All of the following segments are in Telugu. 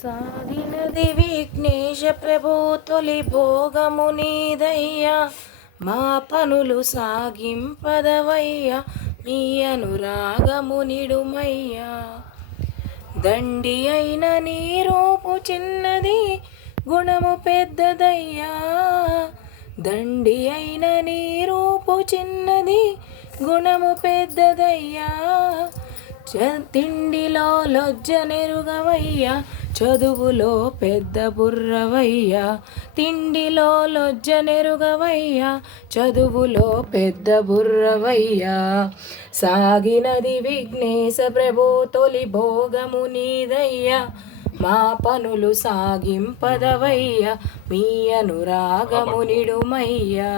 సాగినది విఘ్నేశ ప్రభు తొలి భోగము నీదయ్యా, మా పనులు సాగింపదవయ్యా, మీ అనురాగము నిడుమయ్యా. దండి అయిన నీ రూపు చిన్నది, గుణము పెద్దదయ్యా. దండి అయిన నీ రూపు చిన్నది, గుణము పెద్దదయ్యా. తిండిలో లొజ్జనెరుగవయ్యా, చదువులో పెద్ద బుర్రవయ్యా. తిండిలో లొజ్జనెరుగవయ్యా, చదువులో పెద్ద బుర్రవయ్యా. సాగినది విఘ్నేశ ప్రభు తొలి భోగము నీదయ్యా, మా పనులు సాగింపదవయ్యా, మీ అనురాగము నిడుమయ్యా.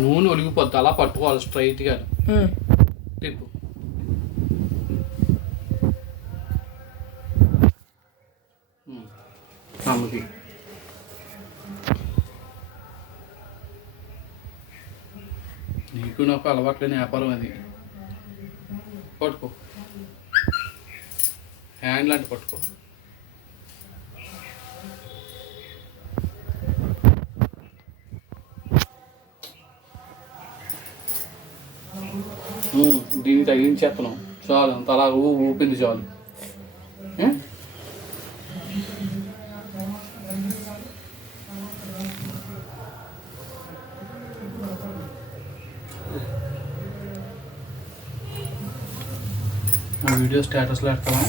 నూనె ఒలిగిపోద్ది, అలా పట్టుకోవాలి స్ట్రైట్గా. తిప్పు. అమ్మకి నీకు నాకు అలవాట్లేని వ్యాపారం అది. పట్టుకో, హ్యాండ్ లాంటి పట్టుకో. దీన్ని తగిలించేస్తున్నాం చాలు, అంత అలా ఊపింది చాలు. వీడియో స్టేటస్లో పెడతామా?